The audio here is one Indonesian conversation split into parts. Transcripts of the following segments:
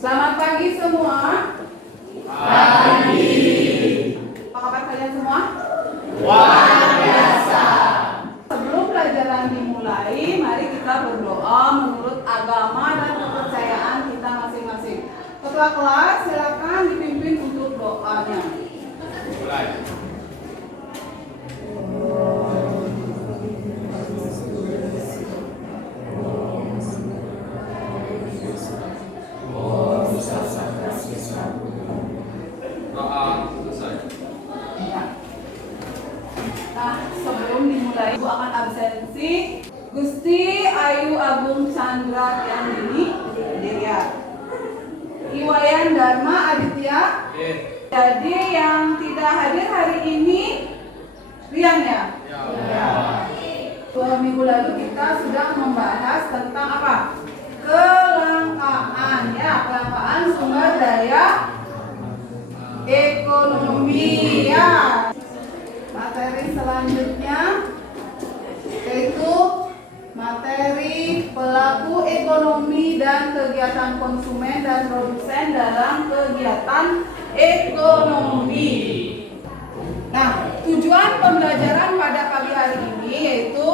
Selamat pagi semua. Pagi. Apa kabar kalian semua? Luar biasa. Sebelum pelajaran dimulai, mari kita berdoa menurut agama dan kepercayaan kita masing-masing. Ketua kelas, silakan dipimpin untuk doanya. Mulai. Doa selesai. Ya. Nah, sebelum dimulai, Ibu akan absensi. Gusti Ayu Agung Chandra Tiandini, Deria. Iwayan Dharma Aditya. Jadi yang tidak hadir hari ini, Rian ya? Ya. 2 minggu lalu kita sudah membahas tentang apa? Kelangkaan, ya, kelangkaan sumber daya ekonomi, ya. Materi selanjutnya yaitu materi pelaku ekonomi dan kegiatan konsumen dan produsen dalam kegiatan ekonomi. Nah, tujuan pembelajaran pada pagi hari ini yaitu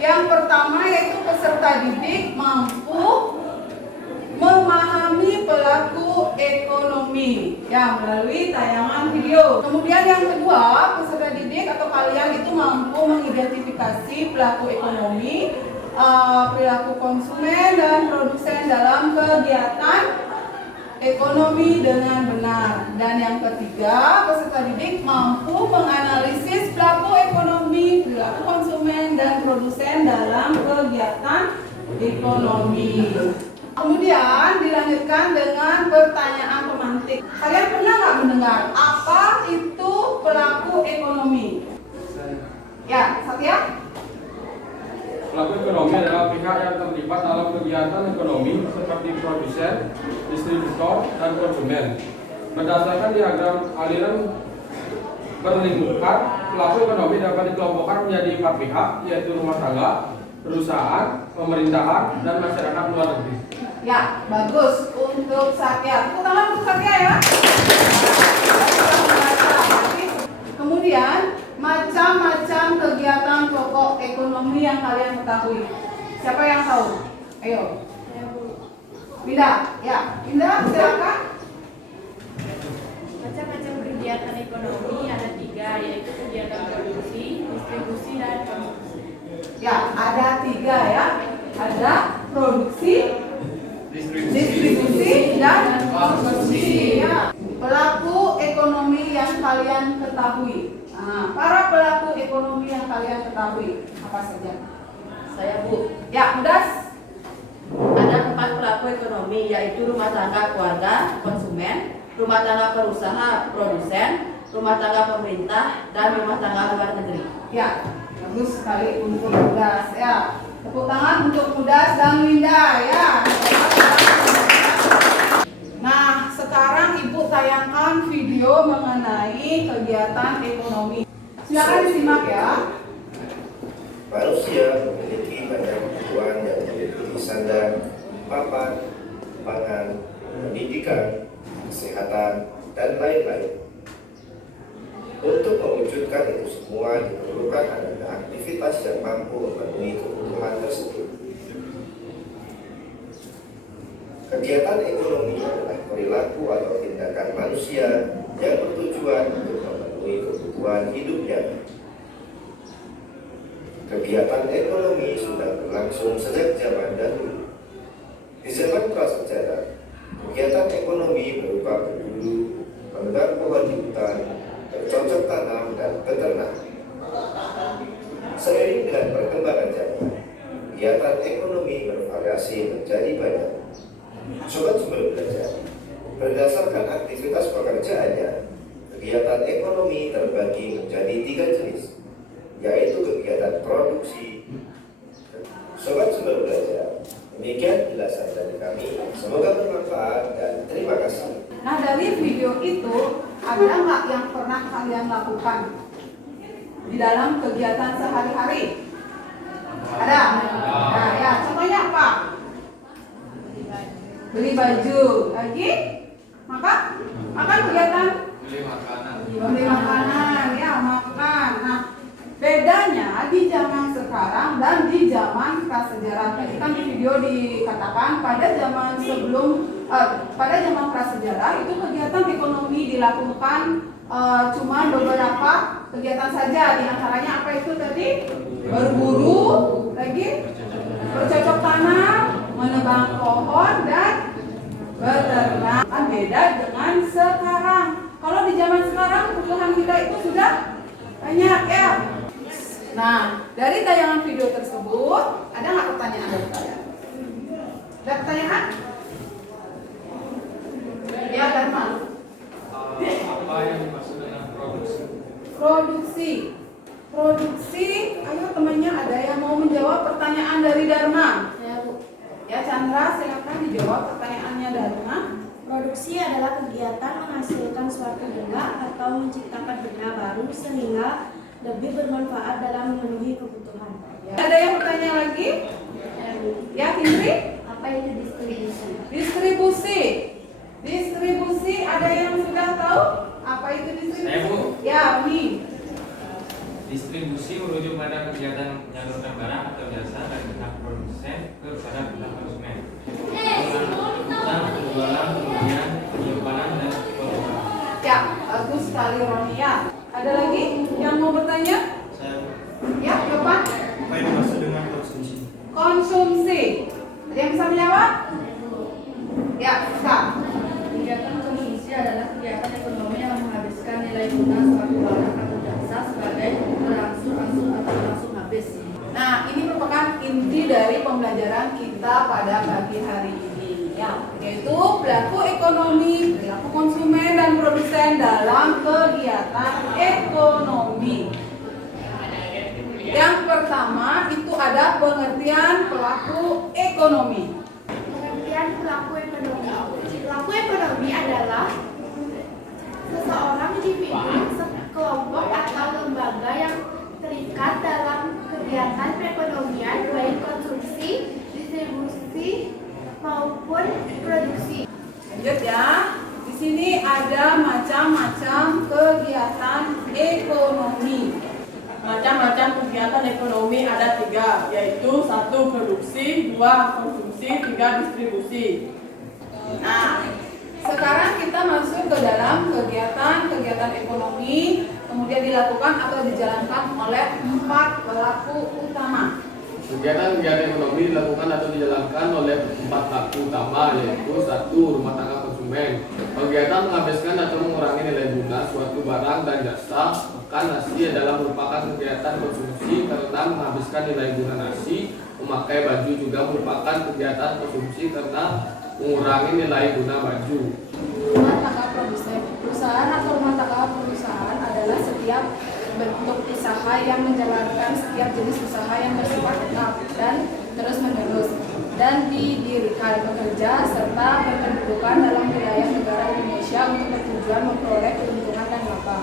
yang pertama yaitu peserta didik mampu memahami pelaku ekonomi ya melalui tayangan video. Kemudian yang kedua, peserta didik atau kalian itu mampu mengidentifikasi pelaku ekonomi, perilaku konsumen dan produsen dalam kegiatan ekonomi dengan benar. Dan yang ketiga, peserta didik mampu menganalisis pelaku ekonomi, perilaku konsumen dan produsen dalam kegiatan ekonomi. Kemudian dilanjutkan dengan pertanyaan pemantik. Kalian pernah nggak mendengar apa itu pelaku ekonomi? Ya, Satya? Pelaku ekonomi adalah pihak yang terlibat dalam kegiatan ekonomi seperti produsen, distributor, dan konsumen. Berdasarkan diagram aliran berlingkuran, pelaku ekonomi dapat dikelompokkan menjadi 4 pihak, yaitu rumah tangga, perusahaan, pemerintahan, dan masyarakat luar negeri. Ya, bagus untuk Satya. Tepuk tangan untuk Satya ya. Kemudian, macam-macam kegiatan pokok ekonomi yang kalian ketahui. Siapa yang tahu? Ayo. Winda, ya. Winda, silakan. Macam-macam kegiatan ekonomi ada 3, yaitu kegiatan produksi, distribusi, dan konsumsi. Ya, ada 3 ya. Ada produksi, distribusi, dan konsumsi. Ya. Pelaku ekonomi yang kalian ketahui. Nah, para pelaku ekonomi yang kalian ketahui apa saja? Saya Bu, Ya, Mudas. ada 4 pelaku ekonomi, yaitu rumah tangga keluarga, konsumen, rumah tangga perusahaan, produsen, rumah tangga pemerintah, dan rumah tangga luar negeri. Ya, bagus sekali untuk Mudas. Ya, tepuk tangan untuk Mudas dan Winda ya. Nah, sekarang Ibu tayangkan video mengenai kegiatan ekonomi. Silakan disimak ya. Manusia memiliki banyak kebutuhan yang meliputi sandang, papan, pangan, pendidikan, kesehatan, dan lain-lain. Untuk mewujudkan itu semua diperlukan adanya aktivitas yang mampu memenuhi kebutuhan tersebut. Kegiatan ekonomi adalah perilaku atau tindakan manusia yang bertujuan untuk memenuhi kebutuhan hidupnya. Kegiatan ekonomi sudah berlangsung sejak zaman dahulu. Di zaman prasejarah, kegiatan ekonomi berupa berburu, peternak. Seiring dengan perkembangan zaman, kegiatan ekonomi bervariasi menjadi banyak. Sobat Sumber Belajar, berdasarkan aktivitas pekerjaannya, kegiatan ekonomi terbagi menjadi 3 jenis, yaitu kegiatan produksi. Sobat Sumber Belajar, demikian penjelasan dari kami. Semoga bermanfaat dan terima kasih. Nah, dari video itu ada nggak yang pernah kalian lakukan di dalam kegiatan sehari-hari? Ada? Nah, ya, contohnya apa? Beli baju. Lagi? Makan kegiatan? Beli makanan, ya, makan. Nah, bedanya di zaman sekarang dan di zaman prasejarah. Tadi kan di video dikatakan pada zaman pada zaman prasejarah itu kegiatan ekonomi dilakukan cuma beberapa kegiatan saja. Di antaranya apa itu tadi? Berburu, lagi bercocok tanam, menebang pohon dan beternak. Kan beda dengan sekarang. Kalau di zaman sekarang kebutuhan kita itu sudah banyak ya. Nah, dari tayangan video tersebut ada nggak pertanyaan dari kalian? Ada pertanyaan? Ya, Dharma. Apa yang dimaksud dengan produksi? Produksi, ayo temannya ada yang mau menjawab pertanyaan dari Dharma? Saya, Bu. Ya, Chandra, silakan dijawab pertanyaannya Dharma. Produksi adalah kegiatan menghasilkan suatu benda atau menciptakan benda baru sehingga lebih bermanfaat dalam memenuhi kebutuhan. Ya. Ada yang bertanya lagi? Ya, Kindri? Apa itu distribusi? Distribusi, ada yang sudah tahu apa itu distribusi? Saya, Bu. Ya, Uni. Distribusi merujuk pada kegiatan menyalurkan barang atau jasa dari pihak produsen ke pada pihak konsumen. Tentang penjualan, pembelian, penyimpanan, dan pengelolaan. Ya, bagus sekali Ronia. Ada lagi yang mau bertanya? Saya, Ya, depan. apa yang dimaksud dengan konsumsi? Konsumsi. Ada yang bisa menjawab? Ya, bisa. Kegiatan konsumsi adalah kegiatan ekonomi yang menghabiskan nilai guna suatu barang atau jasa sebagai berangsur-angsur atau langsung habis. Nah, ini merupakan inti dari pembelajaran kita pada pagi hari ini, ya, yaitu pelaku ekonomi, perilaku konsumen dan produsen dalam kegiatan ekonomi. Yang pertama itu ada pengertian pelaku ekonomi. Pengertian pelaku ekonomi. Pelaku ekonomi adalah seseorang individu, sekelompok atau lembaga yang terikat dalam kegiatan perekonomian baik konsumsi, distribusi maupun produksi. Lanjut ya. Di sini ada macam-macam kegiatan ekonomi. Macam-macam kegiatan ekonomi ada 3, yaitu 1 produksi, 2 konsumsi, 3 distribusi. Nah, sekarang kita masuk ke dalam kegiatan ekonomi, kemudian dilakukan atau dijalankan oleh 4 pelaku utama. Kegiatan ekonomi dilakukan atau dijalankan oleh 4 pelaku utama, yaitu 1. Rumah tangga konsumen. Kegiatan menghabiskan atau mengurangi nilai guna suatu barang dan jasa. Makan nasi adalah merupakan kegiatan konsumsi karena menghabiskan nilai guna nasi. Memakai baju juga merupakan kegiatan konsumsi karena mengurangi nilai guna baju. Rumah tangga produsen. Perusahaan atau rumah tangga perusahaan adalah setiap bentuk usaha yang menjalankan setiap jenis usaha yang bersifat tetap dan terus-menerus dan didirikan, bekerja serta berkedudukan dalam wilayah negara Indonesia untuk bertujuan memperoleh keuntungan dan laba.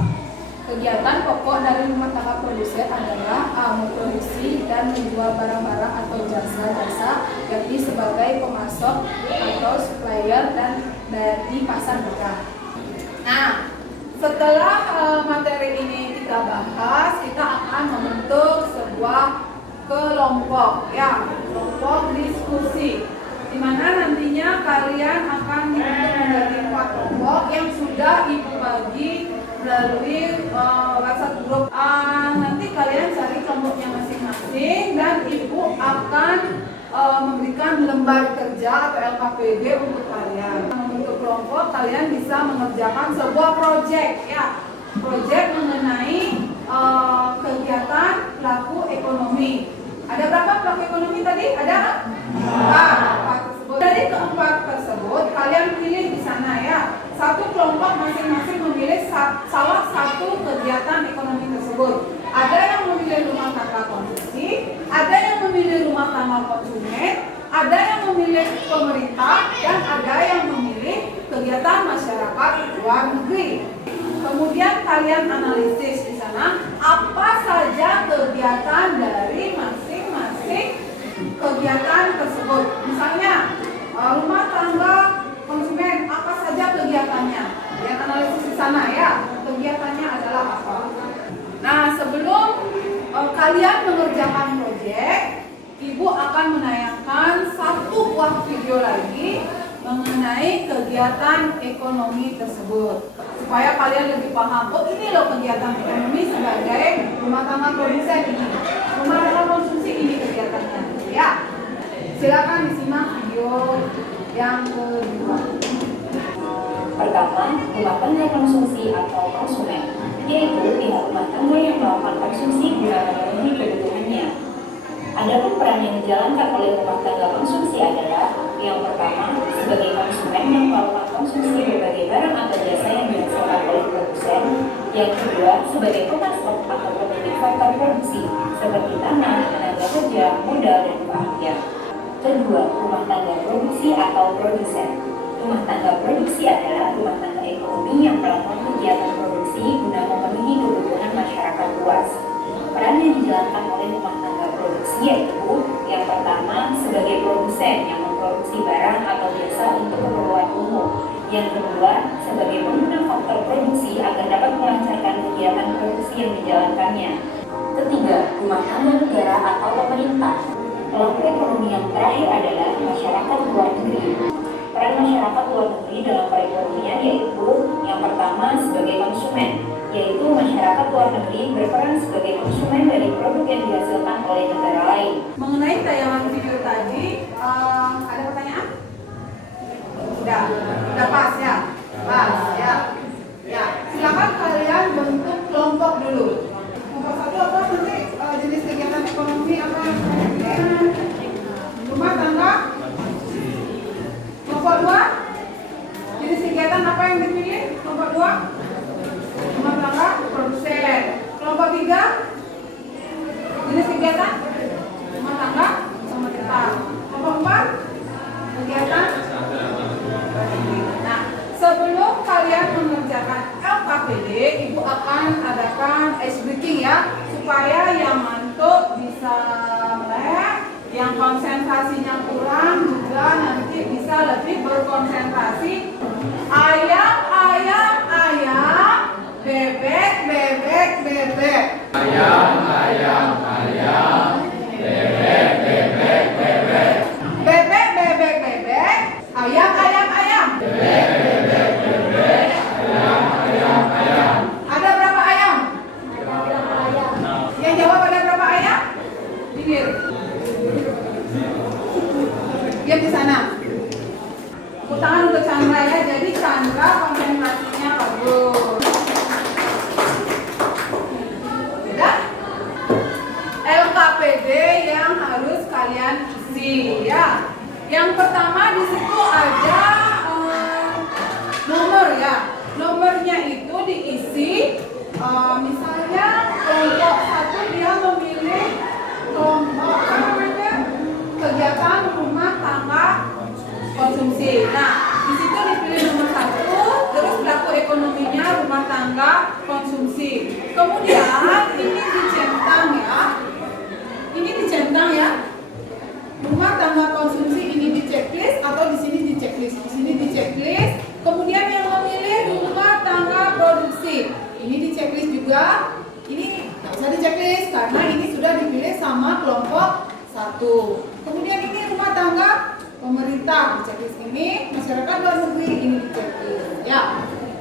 Kegiatan pokok dari rumah tangga produsen adalah memproduksi dan menjual barang-barang atau jasa-jasa yakni sebagai pemasok atau supplier dan dari pasar mereka. Nah, setelah materi ini kita bahas, kita akan membentuk sebuah kelompok, ya, kelompok diskusi, di mana nantinya kalian akan dibentuk menjadi 4 kelompok yang sudah ibu bagi melalui WhatsApp grup. Nanti kalian cari kelompoknya masing-masing dan ibu akan memberikan lembar kerja atau LKPD untuk kalian. Membentuk kelompok, kalian bisa mengerjakan sebuah proyek, ya. proyek mengenai kegiatan pelaku ekonomi. Ada berapa pelaku ekonomi tadi? Ada empat tersebut. Dari keempat tersebut, kalian pilih di sana ya. Satu kelompok masing-masing memilih salah satu kegiatan ekonomi tersebut. Ada yang memilih rumah tangga konsumsi, ada yang memilih rumah tangga konsumen, ada yang memilih pemerintah, dan ada yang memilih kegiatan masyarakat luar negeri. Kemudian kalian analisis di sana apa saja kegiatan dari masing-masing kegiatan tersebut. Misalnya rumah tangga konsumen, apa saja kegiatannya? Yang analisis di sana ya, kegiatannya adalah apa? Nah, sebelum kalian mengerjakan proyek, Ibu akan menayangkan satu buah video lagi mengenai kegiatan ekonomi tersebut, supaya kalian lebih paham. Oh, ini loh kegiatan ekonomi sebagai rumah tangga produsen ini, rumah tangga konsumsi ini kegiatannya. Ya, silakan disimak video yang kedua. Pertama, rumah tangga konsumsi atau konsumen, yaitu pihak rumah tangga yang melakukan konsumsi guna memenuhi kebutuhannya. Adapun peran yang dijalankan oleh rumah tangga konsumsi adalah yang pertama, sebagai konsumen yang melakukan konsumsi berbagai barang atau jasa yang dihasilkan oleh produsen. Yang kedua, sebagai pemasok atau pemilik faktor produksi seperti tanah, tenaga kerja, modal, dan keahlian. Kedua, rumah tangga produksi atau produsen. Rumah tangga produksi adalah rumah tangga ekonomi yang melakukan kegiatan produksi guna memenuhi kebutuhan masyarakat luas. Peran yang dijalankan oleh rumah tangga produksi yaitu yang pertama, sebagai produsen yang memproduksi barang atau jasa untuk keperluan umum. Yang kedua, sebagai pengguna faktor produksi agar dapat melancarkan kegiatan produksi yang dijalankannya. Ketiga, rumah tangga negara atau pemerintah. Pelaku ekonomi yang terakhir adalah masyarakat luar negeri. Peran masyarakat luar negeri dalam perekonomian yaitu yang pertama sebagai konsumen, yaitu masyarakat luar negeri berperan sebagai konsumen dari produk yang dihasilkan oleh negara lain. Mengenai tayangan video tadi, ada pertanyaan? Udah pas ya? Pas ya. Ya, silakan kalian bentuk kelompok dulu. Kelompok satu apa nanti jenis kegiatan ekonomi apa yang kalian pilih? Rumah tangga. Kelompok dua, jenis kegiatan apa yang dipilih? Kelompok dua, rumah tangga produsen. Kelompok tiga, jenis kegiatan rumah tangga pemerintah. Kelompok empat, kegiatan. Nah, sebelum kalian mengerjakan LKPD, Ibu akan adakan ice breaking ya, supaya yang ngantuk bisa melek, yang konsentrasinya kurang juga nanti bisa lebih berkonsentrasi. Ayam, ayam, ayam, bebek, bebek, bebek. Ayam, ayam, ayam, bebek, bebek, bebek. Bebek, bebek, bebek. Ayam, ayam, ayam. Bebek, bebek, bebek. Ayam, ayam, ayam. Ada berapa ayam? Yang jawab ada berapa ayam? Pinggir. Diam di sana. Tepuk tangan untuk Chandra ya. Jadi Chandra konsentrasinya bagus. Udah? LKPD yang harus kalian isi ya. Yang pertama di situ ada nomor ya. Nomornya itu diisi. Misalnya kelompok satu dia memilih kelompok apa namanya? Kegiatan rumah tangga konsumsi. Nah, di situ dipilih nomor satu, terus pelaku ekonominya rumah tangga konsumsi. Kemudian ini dicentang ya. Ini dicentang ya. Rumah tangga konsumsi ini di checklist atau di sini di checklist. Di sini di checklist. Kemudian yang memilih rumah tangga produksi. Ini di checklist juga. Ini nggak usah di checklist karena ini sudah dipilih sama kelompok satu. Kemudian ini rumah tangga pemerintah di checklist ini, masyarakat luar negeri ini di checklist. Ya.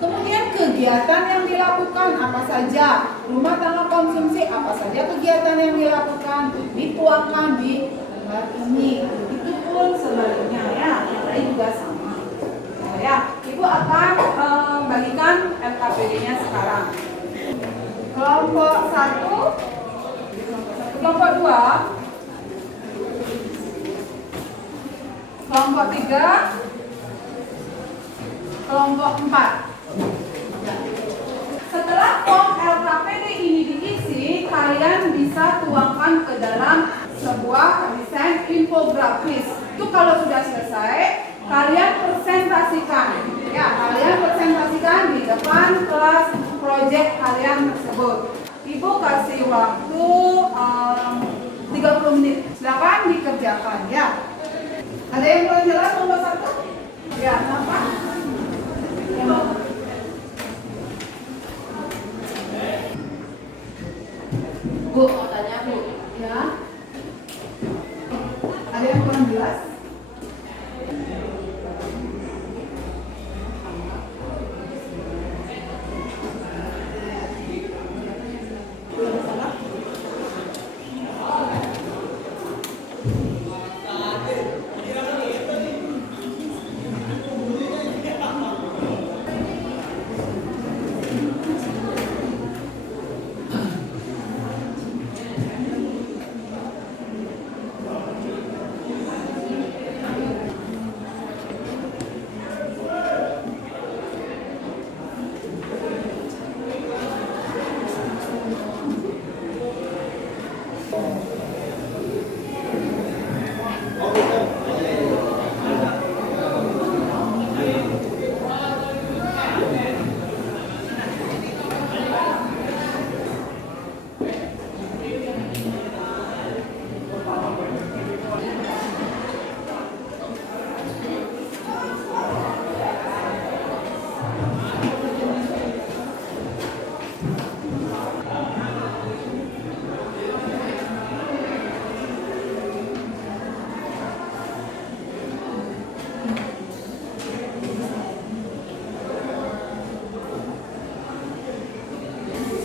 Kemudian kegiatan yang dilakukan apa saja, rumah tangga konsumsi apa saja kegiatan yang dilakukan dituangkan di lembar ini. Itu pun sebaliknya ya, yang lain juga sama. Ya, Ibu akan bagikan LKPD-nya sekarang. Kelompok 1, kelompok 2, kelompok 3, kelompok 4. Setelah form LKPD ini diisi, kalian bisa tuangkan ke dalam sebuah desain infografis. Itu kalau sudah selesai, kalian presentasikan. Ya, kalian presentasikan di depan kelas proyek kalian tersebut. Ibu kasih waktu 30 menit. Silakan dikerjakan ya. Ada yang belum jelas nomor 1? Ya, apa? Bu, mau tanya Bu. Ya. Ada yang kurang jelas?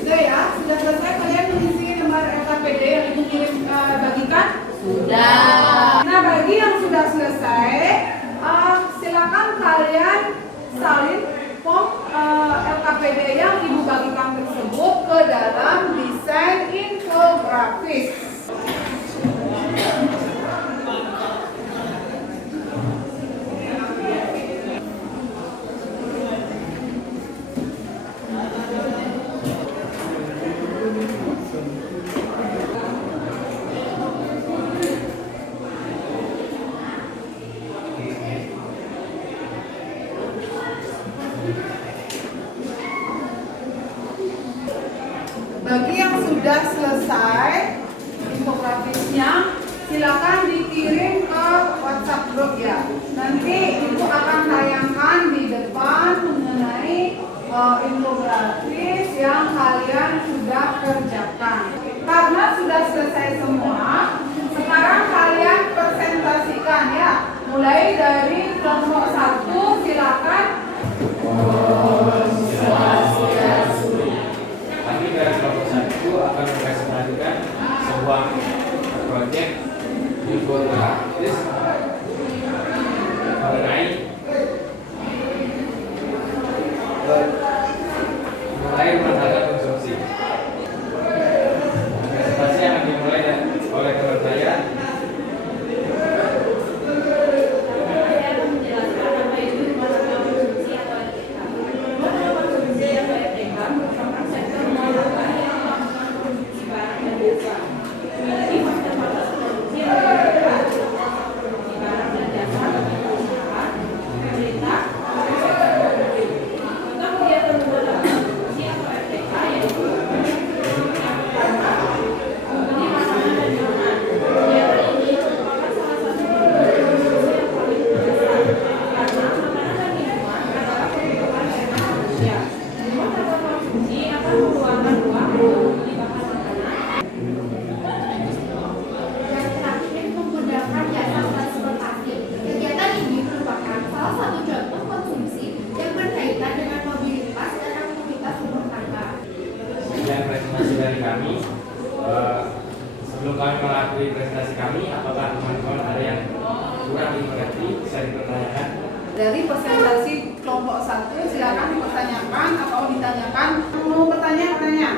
Sudah ya, sudah selesai kalian mengisi lembar LKPD yang ibu bagikan? Sudah. Nah, bagi yang sudah selesai, silakan kalian salin form LKPD yang ibu bagikan tersebut ke dalam desain infografis. Bagi yang sudah selesai infografisnya, silakan dikirim ke WhatsApp group ya. Nanti ibu akan tayangkan di depan mengenai infografis yang kalian sudah kerjakan. Karena sudah selesai semua, sekarang kalian presentasikan ya. Mulai dari kelompok 1, silakan. Kami dari kelompok 1 akan mempresentasikan sebuah proyek infografis mengenai rumah tangga konsumsi. Presentasi akan dimulai oleh teman saya. Saya akan menjelaskan apa itu rumah tangga konsumsi atau RTK. Rumah tangga konsumsi atau RTK merupakan sektor rumah tangga yang melakukan konsumsi barang dan jasa. Memiliki batas produksi yang berbeda, produksi barang dan jasa bagi perusahaan, pemerintah, dan sektor publik. Contoh kegiatan rumah tangga konsumsi atau RTK yaitu yang pertama, membeli makanan dan minuman. Kegiatan ini merupakan salah satu produk konsumsi yang paling mendasar karena makanan dan minuman adalah kebutuhan dasar manusia. Rumah tangga konsumsi akan mengeluarkan uang untuk membeli bahan makanan. Dan terakhir menggunakan jasa transportasi. Kegiatan ini merupakan salah satu contoh konsumsi yang berkaitan dengan mobilitas dan aktivitas rumah tangga. Sekian presentasi dari kami. Sebelum kami mengakhiri presentasi kami, apakah teman-teman ada yang kurang dimengerti bisa dipertanyakan? Dari presentasi kelompok 1, silakan dipertanyakan atau ditanyakan. Mau bertanya, tanya.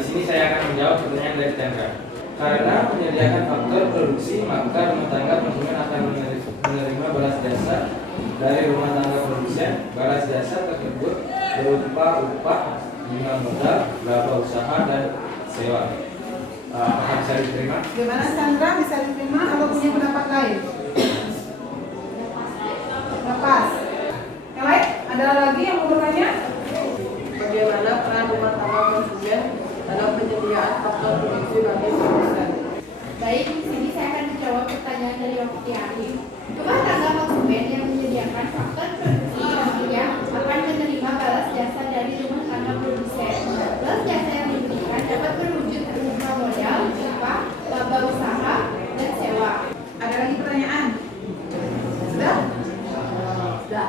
Di sini saya akan menjawab pertanyaan dari Chandra. Karena menyediakan faktor produksi, maka rumah tangga konsumen akan menerima balas jasa dari rumah tangga produsen. Balas jasa tersebut berupa upah, bunga modal, laba usaha, dan sewa. Apakah bisa diterima? Gimana Sandra, bisa diterima atau punya pendapat lain? Lepas. Yang lain? Ada lagi yang mau bertanya? Bagaimana peran rumah tangga konsumen dalam penyediaan faktor produksi bagi produsen? Baik, di sini saya akan menjawab pertanyaan dari Okti Arif. Rumah tangga konsumen yang menyediakan faktor produksi nantinya akan menerima balas jasa dari rumah tangga produsen. Balas jasa yang diberikan dapat berwujud berupa modal, upah, laba usaha, dan sewa. Ada lagi pertanyaan? Sudah? Sudah.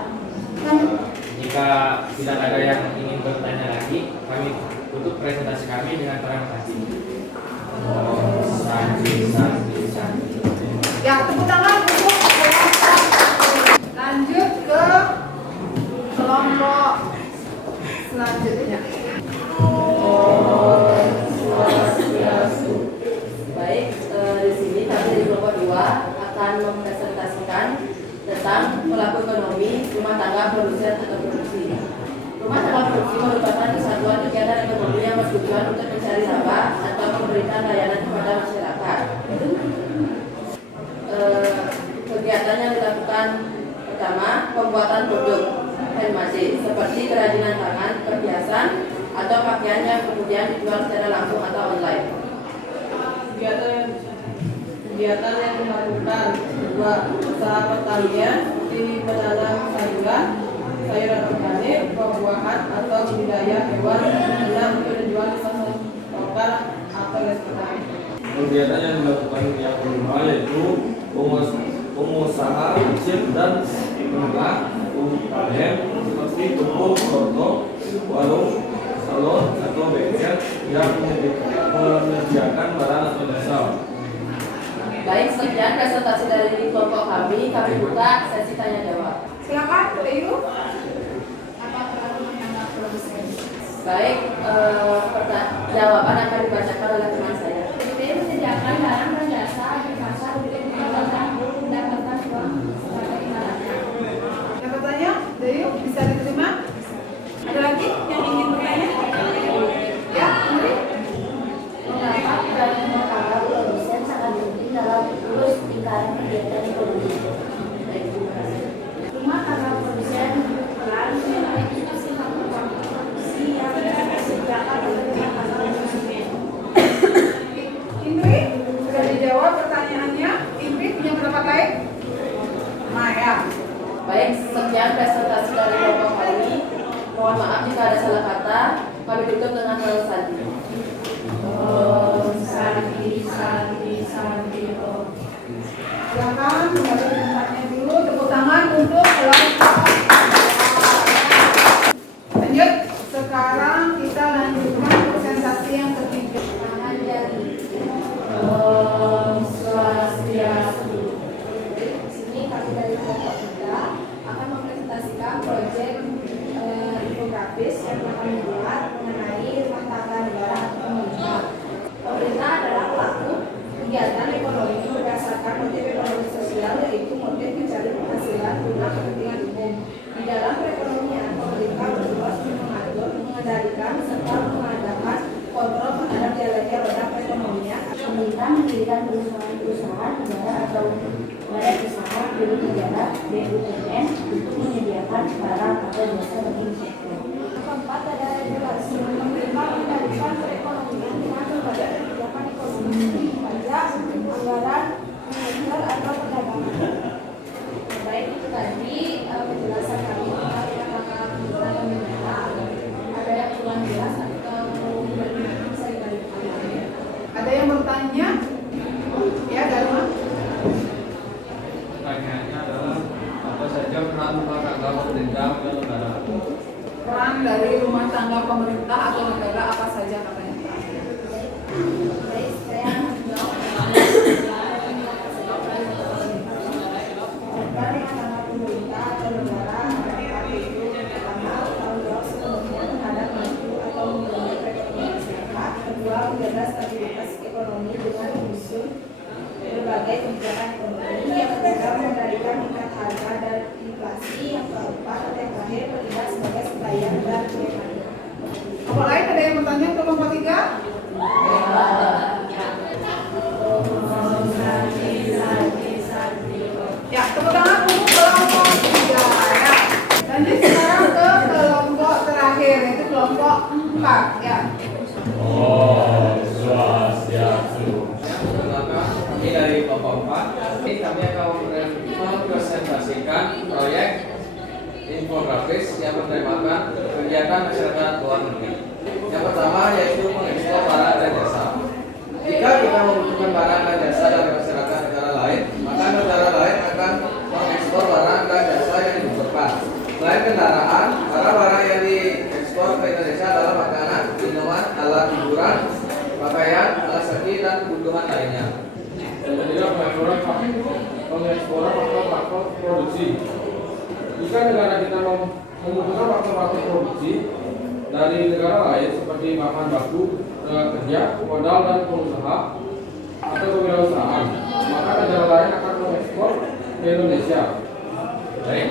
Jika tidak ada yang ingin bertanya lagi, kami tutup presentasi kami dengan terima kasih. Ya, tepuk tangan untuk lanjut ke kelompok selanjutnya. Baik, di sini kami di kelompok 2 akan mempresentasikan tentang pelaku ekonomi rumah tangga produsen atau produksi. Rumah tangga produksi merupakan kesatuan kegiatan ekonomi yang bertujuan untuk mencari laba atau memberikan layanan kepada masyarakat. Kegiatan yang dilakukan pertama, pembuatan produk handmade seperti kerajinan tangan, perhiasan, atau pakaian yang kemudian dijual secara langsung atau online. Kegiatan yang dilakukan kedua, usaha pertanian seperti menanam sayuran organik, buah-buahan, atau budidaya hewan ternak untuk dijual di pasar lokal atau restoran. Kegiatan yang dilakukan yang kelima yaitu pengusaha kecil dan menengah UMKM seperti toko, toko, warung, salon atau bengkel yang menyediakan barang atau jasa. Baik, sekian presentasi dari kelompok kami buka sesi tanya jawab. Silakan, Bu Ayu. Apa peran rumah tangga produsen? Baik, jawaban akan dibacakan oleh teman saya. PDP menyediakan barang dan jasa di pasar untuk mendapatkan uang sebagai imbalannya. Yang bertanya, Dayu, bisa diterima? Ada lagi yang ingin bertanya? Ya, Nuri. Mengapa peran rumah tangga produsen sangat penting dalam urus lingkaran kegiatan ekonomi? Baik, terima kasih. Rumah tangga produsen berperan sebagai faktor produksi yang disediakan oleh rumah tangga konsumen. Indri, sudah dijawab pertanyaannya. Indri punya pendapat lain? Maya. Baik, sekian presentasi dari kelompok kami. Mohon maaf jika ada salah kata. Kami tutup dengan hal sandi. Silakan kembali ke tempatnya dulu. Tepuk tangan untuk kelompok. Lanjut. Sekarang kita lanjutkan presentasi yang ketiga. Tangan jari. Swastiastu. Di sini kami dari kelompok 3 akan mempresentasikan proyek infografis yang akan dibuat mengenai rumah tangga negara atau pemerintah. Pemerintah adalah pelaku kegiatan ekonomi berdasarkan motif ekonomi sosial, yaitu motif mencari penghasilan guna kepentingan umum. Di dalam perekonomian, pemerintah bertugas untuk mengatur, mengendalikan, serta mengadakan kontrol terhadap jalannya roda perekonomian. Pemerintah mendirikan perusahaan negara atau badan usaha milik negara (BUMN) untuk menyediakan barang atau jasa bagi masyarakat. Keempat, ada regulasi. Pemerintah mengendalikan perekonomian dengan berbagai kebijakan ekonomi, pajak, anggaran, moneter, atau perdagangan. Baik, itu tadi penjelasan kami tentang penegakan pemerintah. Ada yang kurang jelas atau bisa dilanjutkan? Ada yang bertanya? Ya, Dharma. Pertanyaannya adalah apa saja peran rumah tangga pemerintah dan negara? Peran dari rumah tangga pemerintah atau negara apa saja katanya? Baik, saya menjawab. Peran rumah tangga pemerintah atau negara adalah itu pertama tanggung jawab sepenuhnya terhadap maju atau membangun perekonomian masyarakat. Kedua, kebijakan ekonomi, yang ketiga mengendalikan tingkat harga dan inflasi, yang keempat atau yang terakhir terlibat sebagai supplier dan pemain. Kelompok lain ada yang bertanya untuk kelompok 3? Ya, tepuk tangan untuk kelompok 3 ya. Lanjut sekarang ke kelompok terakhir, yaitu kelompok 4 ya. Kami dari kelompok 4, ini kami akan mempresentasikan proyek infografis yang bertemakan kegiatan masyarakat luar negeri. Yang pertama yaitu mengekspor barang dan jasa. Jika kita membutuhkan barang dan jasa dari masyarakat negara lain, maka negara lain akan mengekspor barang dan jasa yang dibutuhkan. Selain kendaraan, barang-barang yang diekspor ke Indonesia adalah makanan, minuman, alat hiburan, pakaian, alas kaki, dan kebutuhan lainnya. Ketiga, pengeksporan faktor-faktor produksi. Jika negara kita membutuhkan faktor-faktor produksi dari negara lain seperti bahan baku, tenaga kerja, modal dan pengusaha atau kewirausahaan, maka negara lain akan mengekspor ke Indonesia. Baik,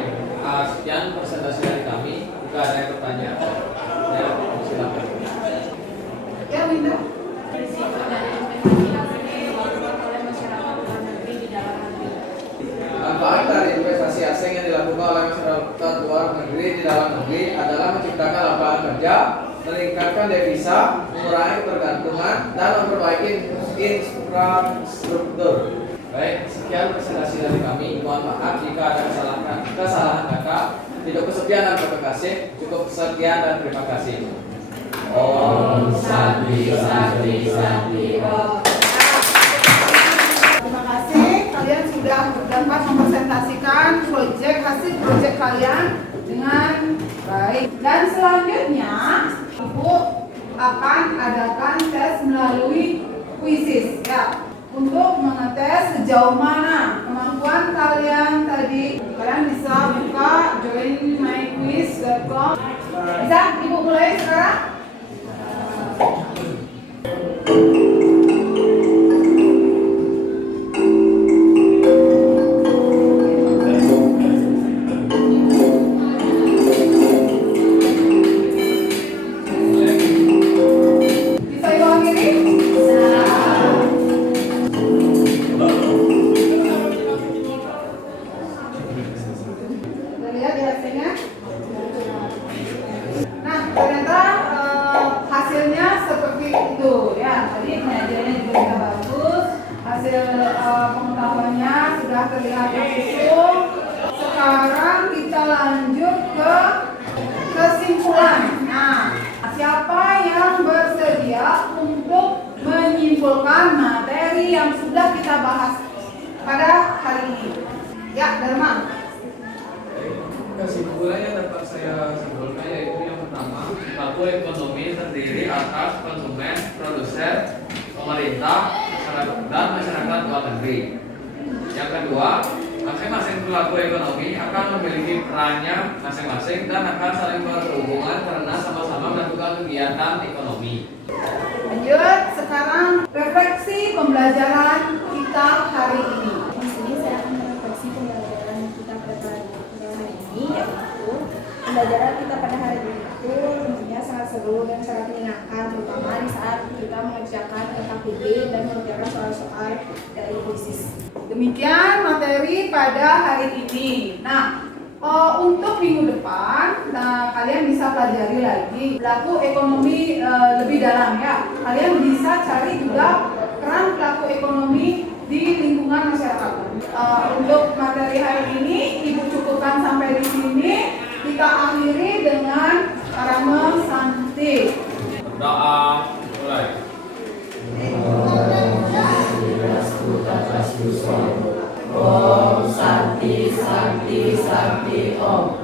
sekian presentasi dari kami. Jika ada yang bertanya, ya silakan. Ya, Winda. Risiko dari investasi asing yang dilakukan oleh masyarakat luar negeri di dalam negeri. Manfaat dari investasi asing yang dilakukan oleh masyarakat luar negeri di dalam negeri adalah menciptakan lapangan kerja, meningkatkan devisa, mengurangi ketergantungan, dan memperbaiki infrastruktur. Baik, sekian presentasi dari kami. Mohon maaf jika ada kesalahan kata. Tidak kesekian dan terima kasih. Cukup sekian dan terima kasih. Om Santi Santi Santi Om. Terima kasih, kalian sudah dapat mempresentasikan hasil proyek kalian dengan baik. Dan selanjutnya, Ibu akan adakan tes melalui kuisis ya, untuk mengetes sejauh mana kemampuan kalian tadi. Kalian bisa buka joinmyquiz.com. Bisa Ibu mulai sekarang? Bisa Ibu akhiri? Kita lihat di hasilnya. Nah, ternyata hasilnya seperti itu ya. Tadi penyajiannya juga sudah bagus, hasil pengetahuannya sudah terlihat langsung. Sekarang kita lanjut ke kesimpulan. Nah, siapa yang bersedia untuk menyimpulkan materi yang sudah kita bahas pada hari ini? Ya, Dharma. Kesimpulannya dapat saya simpulkan yaitu yang pertama, pelaku ekonomi terdiri atas konsumen, produsen, pemerintah, dan masyarakat luar negeri. Yang kedua, masing-masing pelaku ekonomi akan memiliki perannya masing-masing dan akan saling berhubungan karena sama-sama melakukan kegiatan ekonomi. Lanjut, sekarang refleksi pembelajaran kita hari ini. Di sini saya akan merefleksi pembelajaran kita pada hari ini, yaitu pembelajaran kita pada hari ini itu tentunya sangat seru dan sangat menyenangkan, terutama di saat kita mengerjakan KKPD dan mengerjakan soal-soal dari kuisis. Demikian materi pada hari ini. Nah, untuk minggu depan, kalian bisa pelajari lagi pelaku ekonomi lebih dalam ya. Kalian bisa cari juga peran pelaku ekonomi di lingkungan masyarakat. Untuk materi hari ini, Ibu cukupkan sampai di sini. Kita akhiri dengan Karama Santi. Doa mulai. Om Santi Santi Santi Om.